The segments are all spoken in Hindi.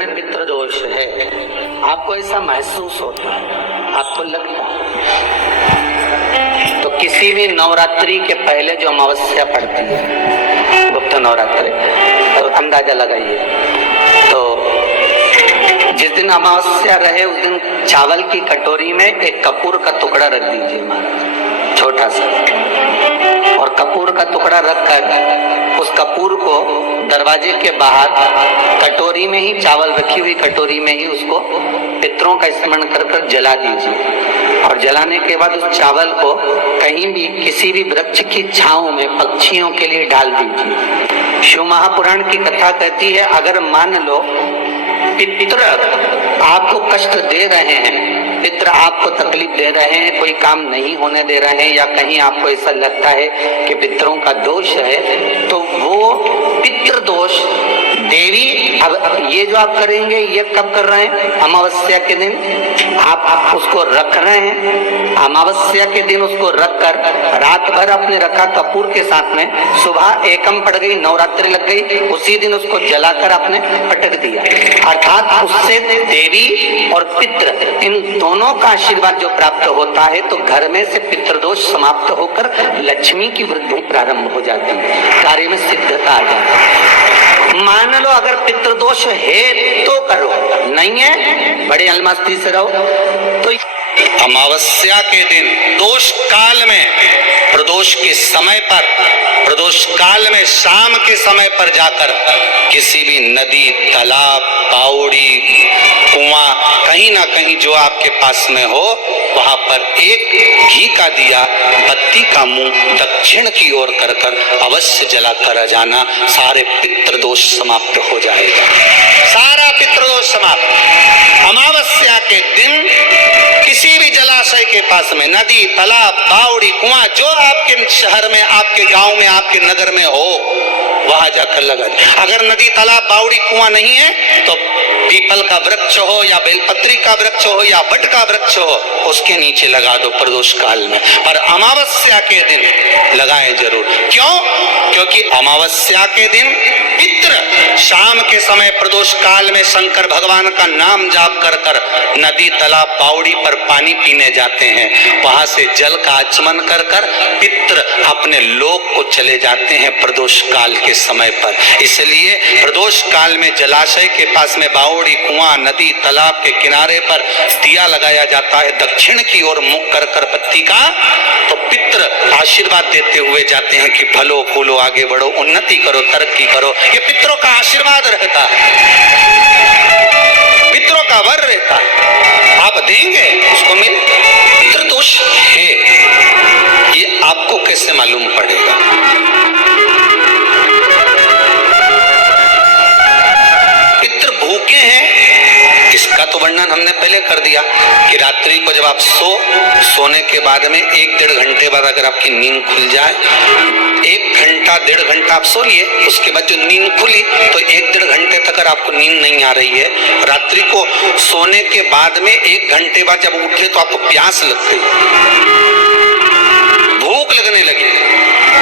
में पितृदोष है, आपको ऐसा महसूस होता है, आपको लगता है, तो किसी भी नवरात्रि के पहले जो अमावस्या पड़ती है, गुप्त नवरात्रि, तो अंदाजा लगाइए, तो जिस दिन अमावस्या रहे उस दिन चावल की कटोरी में एक कपूर का टुकड़ा रख दीजिए महाराज, छोटा सा, और कपूर का टुकड़ा रखकर उस कपूर को दरवाजे के बाहर कटोरी में ही, चावल रखी हुई कटोरी में ही उसको पितरों का स्मरण कर कर जला दीजिए। और जलाने के बाद उस चावल को कहीं भी किसी भी वृक्ष की छांव में पक्षियों के लिए डाल दीजिए। शिव महापुराण की कथा कहती है, अगर मान लो पितर आपको कष्ट दे रहे हैं, पितर आपको तकलीफ दे रहे हैं, कोई काम नहीं होने दे रहे हैं, या कहीं आपको ऐसा लगता है कि पितरों का दोष है, तो वो पितृ दोष देवी, अब ये जो आप करेंगे ये कब कर रहे हैं? अमावस्या के दिन आप उसको रख रहे हैं, अमावस्या के दिन उसको रखकर रात भर आपने रखा कपूर के साथ में, सुबह एकम पड़ गई, नवरात्रि लग गई, उसी दिन उसको जलाकर आपने पटक दिया। अर्थात उससे देवी और पितृ इन दोनों का आशीर्वाद जो प्राप्त होता है, तो घर में से पितृदोष समाप्त होकर लक्ष्मी की वृद्धि प्रारंभ हो जाती है, कार्य में सिद्धता आ जाती है। मान लो अगर पितृदोष है तो करो, नहीं है बड़े अलमस्ती से रहो। तो अमावस्या के दिन दोष काल में, प्रदोष के समय पर, प्रदोष काल में शाम के समय पर जाकर किसी भी नदी, तालाब, बावड़ी, कुआं, कहीं ना कहीं जो आपके पास में हो, वहां पर एक घी का दिया, बत्ती का मुंह दक्षिण की ओर कर कर अवश्य जला कर जाना, सारे पितृदोष समाप्त हो जाएगा, सारा पितृदोष समाप्त। अमावस्या के दिन किसी भी जलाशय के पास में, नदी, तालाब, बावड़ी, कुआं, जो आपके शहर में, आपके गांव में, आपके नगर में हो, वहां जाकर लगा दे। अगर नदी, तालाब, बावड़ी, कुआं नहीं है तो पीपल का वृक्ष हो या बेलपत्री का वृक्ष हो या वट का वृक्ष हो, उसके नीचे लगा दो प्रदोष काल में। पर अमावस्या के दिन लगाएं जरूर। क्यों? क्योंकि अमावस्या के दिन पितृ शाम के समय प्रदोष काल में शंकर भगवान का नाम जाप कर कर नदी, तालाब, बावड़ी पर पानी पीने जाते हैं, वहां से जल का आचमन कर कर पितृ अपने लोक को चले जाते हैं प्रदोष काल के समय पर। इसलिए प्रदोष काल में जलाशय के पास में, बावड़ी, कुआं, नदी, तालाब के किनारे पर दिया लगाया जाता है, दक्षिण की ओर मुख कर कर बत्ती का, तो पितृ आशीर्वाद देते हुए जाते हैं कि फलो फूलो, आगे बढ़ो, उन्नति करो, तरक्की करो। ये पितरों का आशीर्वाद रहता है, पितरों का वर रहता है, आप देंगे उसको मिल। पितृदोष है ये आपको कैसे मालूम पड़ेगा? पितृ भूखे हैं इसका तो वर्णन हमने पहले कर दिया कि रात्रि को जब आप सोने के बाद में 1-1.5 घंटे बाद अगर आपकी नींद खुल जाए, 1 घंटा 1.5 घंटा आप सो लिए, उसके बाद जो नींद खुली तो 1-1.5 घंटे तक अगर आपको नींद नहीं आ रही है, रात्रि को सोने के बाद में 1 घंटे बाद जब उठे तो आपको प्यास लग गई, भूख लगने लगी,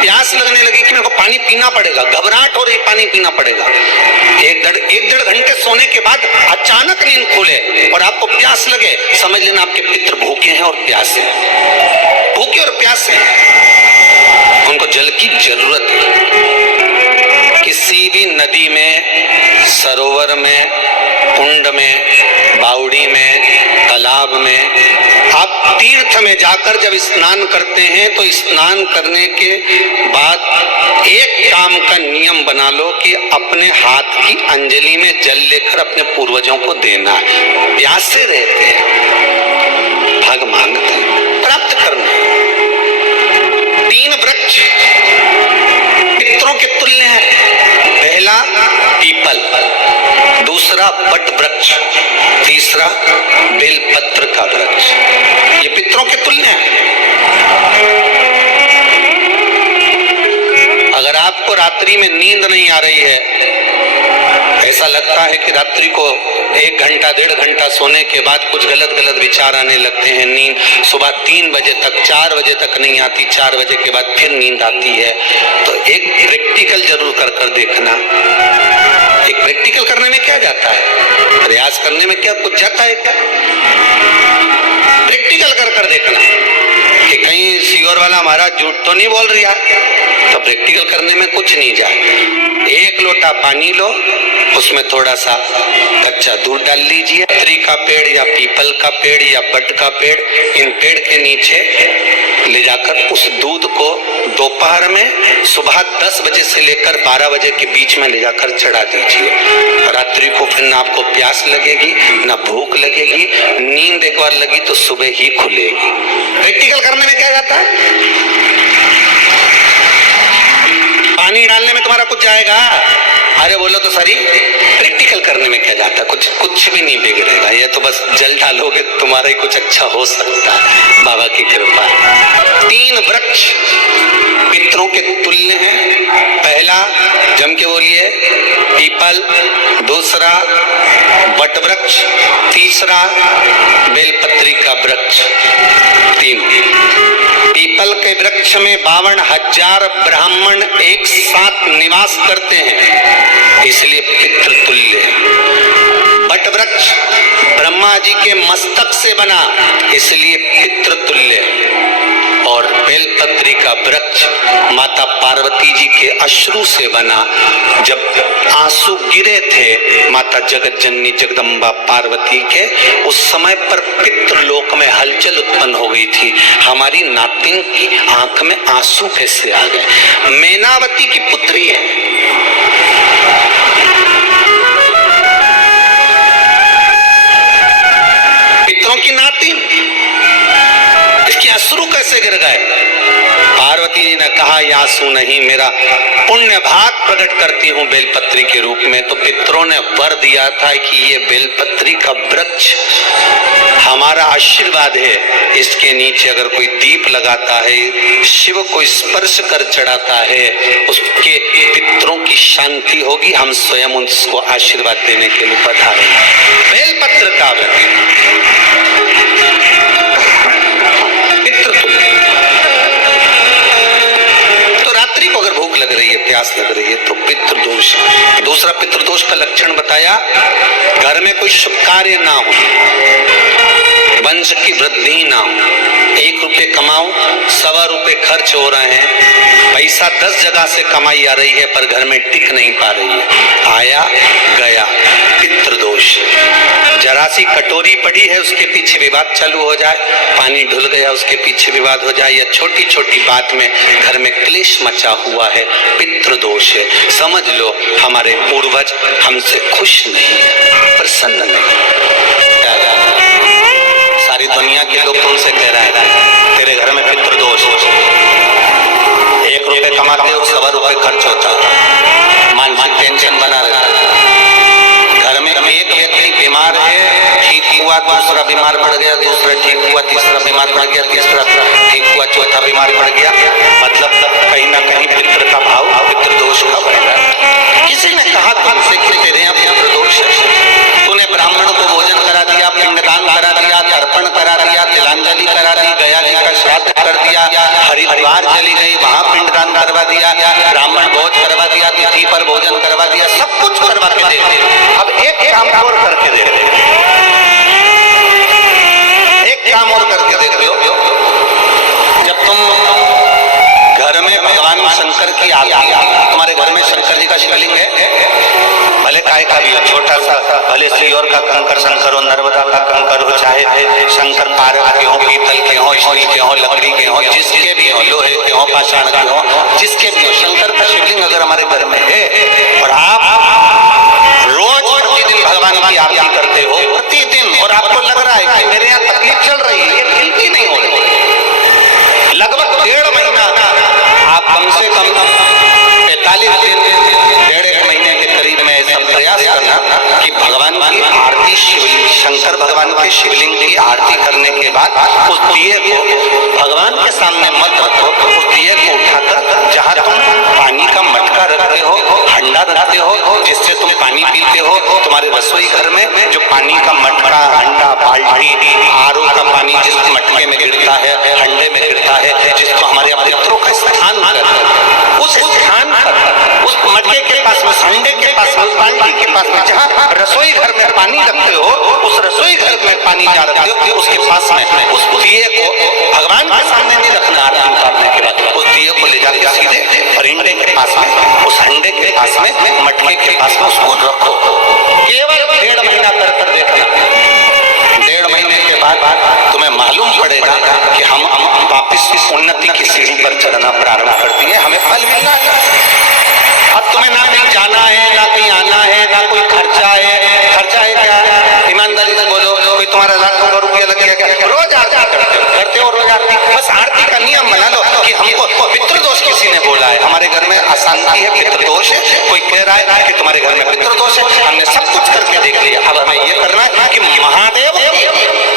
प्यास लगने लगी कि मेरे को पानी पीना पड़ेगा, घबराहट हो रही, पानी पीना पड़ेगा। 1-1.5 घंटे सोने के बाद अचानक नींद खुले और आपको प्यास लगे, समझ लेना आपके पितृ भूखे हैं और प्यासे हैं, भूखे और प्यासे हैं, उनको जल की जरूरत है। किसी भी नदी में, सरोवर में, कुंड में, बावड़ी में, तालाब में, आप तीर्थ में जाकर जब स्नान करते हैं तो स्नान करने के बाद एक काम का नियम बना लो कि अपने हाथ की अंजलि में जल लेकर अपने पूर्वजों को देना है। प्यासे रहते हैं, भाग मांगते हैं, प्राप्त करना। 3 वृक्ष पितरों के तुल्य हैं। पहला पीपल, दूसरा वट वृक्ष, तीसरा बेलपत्र का वृक्ष, ये पितरों के तुल्य हैं। अगर आपको रात्रि में नींद नहीं आ रही है, ऐसा लगता है कि रात्रि को 1 घंटा 1.5 घंटा सोने के बाद कुछ गलत विचार आने लगते हैं, नींद सुबह 3 बजे तक, 4 बजे तक नहीं आती, 4 बजे के बाद फिर नींद आती है, तो एक प्रैक्टिकल जरूर कर देखना। एक प्रैक्टिकल करने में क्या जाता है, प्रयास करने में क्या कुछ जाता है क्या? प्रैक्टिकल कर देखना कि कहीं सीवर वाला हमारा झूठ तो नहीं बोल रहा, तो प्रैक्टिकल करने में कुछ नहीं जाए। 1 लोटा पानी लो, उसमें थोड़ा सा कच्चा दूध डाल लीजिए। पत्री का पेड़ या पीपल का पेड़ या बट का पेड़, इन पेड़ के नीचे ले जाकर उस दूध को दोपहर में सुबह 10 बजे से लेकर 12 बजे के बीच में ले जाकर चढ़ा दीजिए। रात्रि को फिर ना आपको प्यास लगेगी ना भूख लगेगी, नींद एक बार लगी तो सुबह ही खुलेगी। प्रैक्टिकल करने में क्या जाता है? पानी डालने में तुम्हारा कुछ जाएगा? अरे बोलो तो सही, प्रैक्टिकल करने में क्या जाता है? कुछ भी नहीं बिगड़ेगा। ये तो बस जल डालोगे तुम्हारा ही कुछ अच्छा हो सकता है, बाबा की कृपा। 3 वृक्ष पितरों के तुल्य हैं। पहला जम के बोलिए पीपल, दूसरा वट वृक्ष, तीसरा बेलपत्री का वृक्ष। 3 पीपल के वृक्ष में 52,000 ब्राह्मण एक साथ निवास करते हैं, इसलिए पितृतुल्य है। वट वृक्ष ब्रह्मा जी के मस्तक से बना, इसलिए पितृतुल्य है। और बेलपत्री का वृक्ष माता पार्वती जी के अश्रु से बना। जब आंसू गिरे थे माता जगत जननी जगदम्बा पार्वती के, उस समय पर पितृलोक में हलचल उत्पन्न हो गई थी। हमारी नातिन की आंख में आंसू कैसे आ गए? मैनावती की पुत्री है, पितरों की नातिन, इसके अश्रु कैसे गिर गए? पार्वती जी ने कहा ये आंसू नहीं, मेरा पुण्य भाग प्रकट करती हूँ बेलपत्री के रूप में। तो पितरों ने वर दिया था कि ये बेलपत्री का वृक्ष हमारा आशीर्वाद है, इसके नीचे अगर कोई दीप लगाता है, शिव को स्पर्श कर चढ़ाता है, उसके पितरों की शांति होगी। हम स्वयं उसको आशीर्वाद देने के लिए पधारे। बेलपत्र का वृक्ष को अगर भूख लग रही है, प्यास लग रही है, तो पितृदोष। दूसरा पितृदोष का लक्षण बताया, घर में कोई शुभ कार्य ना हो, वंश की वृद्धि ना हो। 1 रुपए कमाओ, 1.25 रुपए खर्च हो रहे हैं, पैसा 10 जगह से कमाई आ रही है पर घर में टिक नहीं पा रही है, आया गया, पितृदोष। जरा सी कटोरी पड़ी है, उसके पीछे विवाद चालू हो जाए, पानी ढुल गया उसके पीछे विवाद हो जाए, या छोटी छोटी बात में घर में क्लेश मचा हुआ है, पितृदोष है। समझ लो हमारे पूर्वज हमसे खुश नहीं, प्रसन्न नहीं। सारी दुनिया के लोग तुमसे कह रहे हैं तेरे घर में पितृदोष, 1 रुपए कमाते हो, 1.25 रुपए खर्च होता, मानसिक टेंशन बना रहता है। घर में एक व्यक्ति बीमार है, ठीक हुआ, दूसरा बीमार पड़ गया, दूसरा ठीक हुआ, तीसरा बीमार पड़ गया, तीसरा ठीक हुआ, चौथा बीमार पड़ गया। मतलब कहीं ना कहीं पितृ का भाव, पितृदोष का बढ़ रहा। किसी ने कहा तुमसे कि तेरे यहाँ पितृदोष है, तूने ब्राह्मण को भोजन करा दिया, पिंडदान करा दिया, तर्पण करा दिया, तिलांजलि करा दी, गया जी का श्राद्ध कर दिया, हरिद्वार चली गई, वहां पिंडदान करवा दिया, ब्राह्मण भोज करवा दिया, तिथि पर भोजन करवा दिया, सब कुछ करवा के दे। अब एक काम और करके दे, एक काम और करके देख लो। जब तुम घर में भगवान शंकर की आरती, तुम्हारे घर में शंकर जी का शिवलिंग है, भले काय का भी हो, छोटा सा, भले सियोर का कंकर शंकर हो, नर्मदा का कंकर हो, चाहे शंकर पार्वती के हो, पीतल के हो, स्टील के हो, लकड़ी के हो, जिसके भी हो, लोहे के हो, पाषाण के हो, जिसके भी हो, शंकर का शिवलिंग अगर हमारे घर में है और आप रोज प्रतिदिन भगवान की आरती करते हो, प्रतिदिन, और आपको लग रहा है कि मेरे यहाँ तकलीफ चल रही है, ये ठीक नहीं हो रही, लगभग 1.5 महीना आप कम से कम 45 दिन, 1.5 महीने के करीब में ऐसा प्रयास करना कि भगवान की आरती, शंकर भगवान के शिवलिंग की आरती करने के बाद उस दिए को भगवान के सामने मत रखो, उस दिए को उठाकर जहाँ तुम पानी का मटका रखते हो, हंडा रखते हो जिससे तुम पानी पीते हो। तुम्हारे रसोई घर में जो पानी का मटका, हंडा, बाल्टी, आरओ का पानी जिस मटके में गिरता है, हंडे में गिरता है, जिसको हमारे पितरों का स्थान कहते हैं, उस स्थान पर, उस मटके के पास में, हंडे के पास में, बाल्टी के पास में जहाँ रसोई घर में पानी रखते हो, उस रसोई घर में पानी जा रखते हो, उसके पास में उस दिए को भगवान के सामने नहीं रखना। आरती उतारने के बाद उस दिए को ले जाकर सीधे परिंडे के पास में, उस हंडे के पास में, मटके के पास में उसको रखो। केवल 1.5 महीना कर देखना। 1.5 महीने के बाद तुम्हें मालूम पड़ेगा कि हम वापिस इस उन्नति की सीढ़ी पर चढ़ना प्रारंभ कर दिए, हमें फल मिलना है। अब तुम्हें ना कहीं जाना है, ना कहीं आना है, ना कोई खर्चा है। खर्चा है क्या? ईमानदारी से बोलो, कोई तुम्हारा लाखों का रुपया लग गया क्या? रोज आरती करते हो, रोज आरती। बस आरती का नियम बना लो कि हमको पितृदोष किसी ने बोला है, हमारे घर में अशांति है, पितृदोष है, कोई कह रहा है कि तुम्हारे घर में पितृदोष है। हमने सब कुछ करके देख लिया, अब हमें ये करना है कि महादेव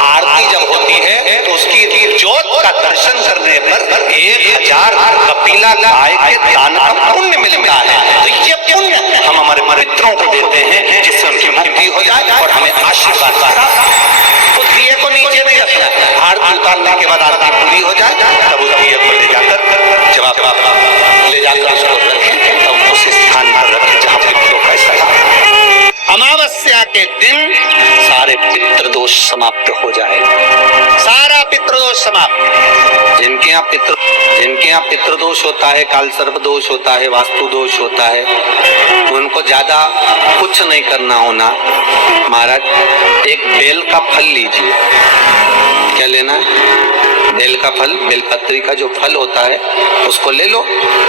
आरती जब होती है तो उसकी ज्योत का दर्शन करने पर 1000 कपिला गाय के दान का पुण्य मिलता है। तो ये पुण्य हम हमारे पितरों को देते हैं जिससे उनकी मुक्ति हो जाए और हमें आशीर्वाद उस दिए को नीचे नहीं रखना। आरती उतारने के बाद आरती पूरी हो जाए तब उस दिए को ले जाकर जब ले जाकर उसको रखें, तब उस स्थान पर रखें जहाँ पितरों का स्थान। अमावस्या के दिन सारे पितृदोष समाप्त हो जाएगा, सारा पितृदोष समाप्त। जिनके यहाँ पितृदोष होता है, काल सर्प दोष होता है, वास्तु दोष होता है, उनको ज्यादा कुछ नहीं करना होना। महाराज एक बेल का फल लीजिए। क्या लेना है? बेल का फल, बेलपत्री का जो फल होता है उसको ले लो।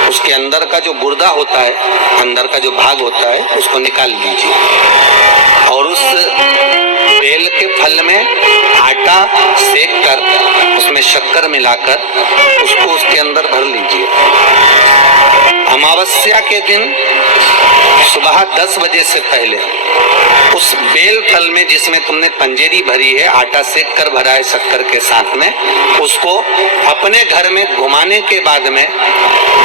उसके अंदर का जो गुर्दा होता है, अंदर का जो भाग होता है, उसको निकाल लीजिए और उस बेल के फल में आटा सेक कर उसमें शक्कर मिलाकर उसको उसके अंदर भर लीजिए। अमावस्या के दिन सुबह 10 बजे से पहले उस बेल फल में जिसमें तुमने पंजेरी भरी है, आटा सेक कर भरा है शक्कर के साथ में, उसको अपने घर में घुमाने के बाद में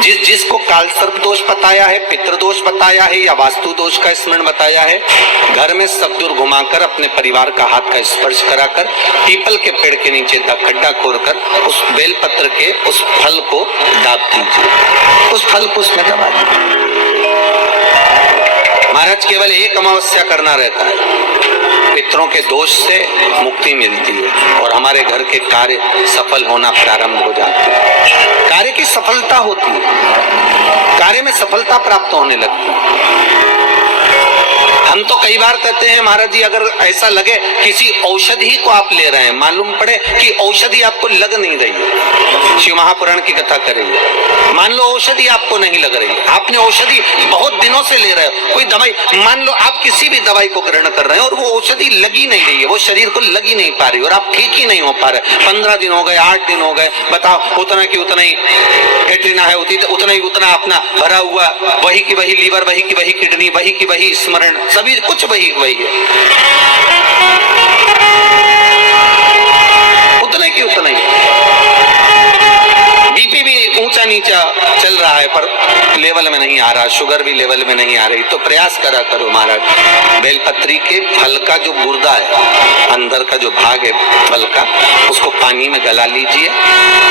जिसको काल सर्प दोष बताया है, पितृदोष बताया है या वास्तु दोष का स्मरण बताया है, घर में सब दूर घुमाकर अपने परिवार का हाथ का स्पर्श कराकर पीपल के पेड़ के नीचे गड्ढा खोदकर उस बेलपत्र के उस फल को दाब दीजिए, उस फल को उसमें दबा दीजिए। महाराज केवल एक अमावस्या करना रहता है, पितरों के दोष से मुक्ति मिलती है और हमारे घर के कार्य सफल होना प्रारंभ हो जाते हैं। कार्य की सफलता होती है, कार्य में सफलता प्राप्त होने लगती है। हम तो कई बार कहते हैं महाराज जी, अगर ऐसा लगे किसी औषधि को आप ले रहे हैं, मालूम पड़े कि औषधि आपको लग नहीं रही है, शिव महापुराण की कथा करेंगे, मान लो औषधि आपको नहीं लग रही, आपने औषधि बहुत दिनों से ले रहे हो, कोई दवाई, मान लो आप किसी भी दवाई को ग्रहण कर रहे हैं और वो औषधि लगी नहीं रही है, वो शरीर को लगी नहीं पा रही और आप ठीक ही नहीं हो पा रहे, 15 दिन हो गए, 8 दिन हो गए, बताओ उतना की उतना ही एट्रिना है, उतना ही उतना अपना भरा हुआ, वही की वही लीवर, वही की वही किडनी, वही की वही स्मरण, सभी कुछ वही वही है, उतने की उतना ही। बीपी भी ऊंचा नीचा चल रहा है पर लेवल में नहीं आ रहा, शुगर भी लेवल में नहीं आ रही, तो प्रयास करा करो महाराज, बेलपत्री के फल का जो गुर्दा है, अंदर का जो भाग है फल का, उसको पानी में गला लीजिए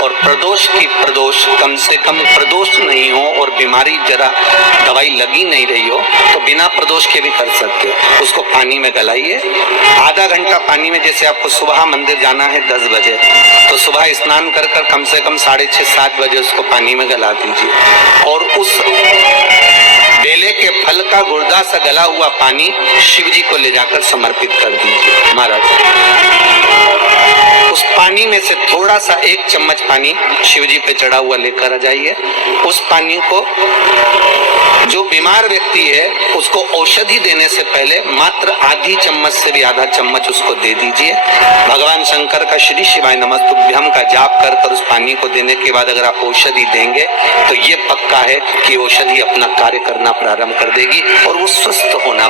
और प्रदोष की प्रदोष, कम से कम प्रदोष नहीं हो और बीमारी जरा दवाई लगी नहीं रही हो तो बिना प्रदोष के भी कर सकते हो, उसको पानी में गलाइए। आधा घंटा पानी में, जैसे आपको सुबह मंदिर जाना है 10 बजे, तो सुबह स्नान कर कर कम से कम 6:30-7 बजे उसको पानी में गला दीजिए और उस बेले के फल का गुर्दा सा गला हुआ पानी शिव जी को ले जाकर समर्पित कर दीजिए। महाराज उस पानी में से थोड़ा सा 1 चम्मच पानी शिव जी पे चढ़ा हुआ लेकर आ जाइए। उस पानी को जो बीमार व्यक्ति है उसको औषधि देने से पहले मात्र आधी चम्मच से भी आधा चम्मच उसको दे दीजिए। भगवान शंकर का श्री शिवाय नमस्तुभ्यम का जाप कर कर उस पानी को देने के बाद अगर आप औषधि देंगे तो ये पक्का है कि औषधि अपना कार्य करना प्रारंभ कर देगी और वो स्वस्थ होना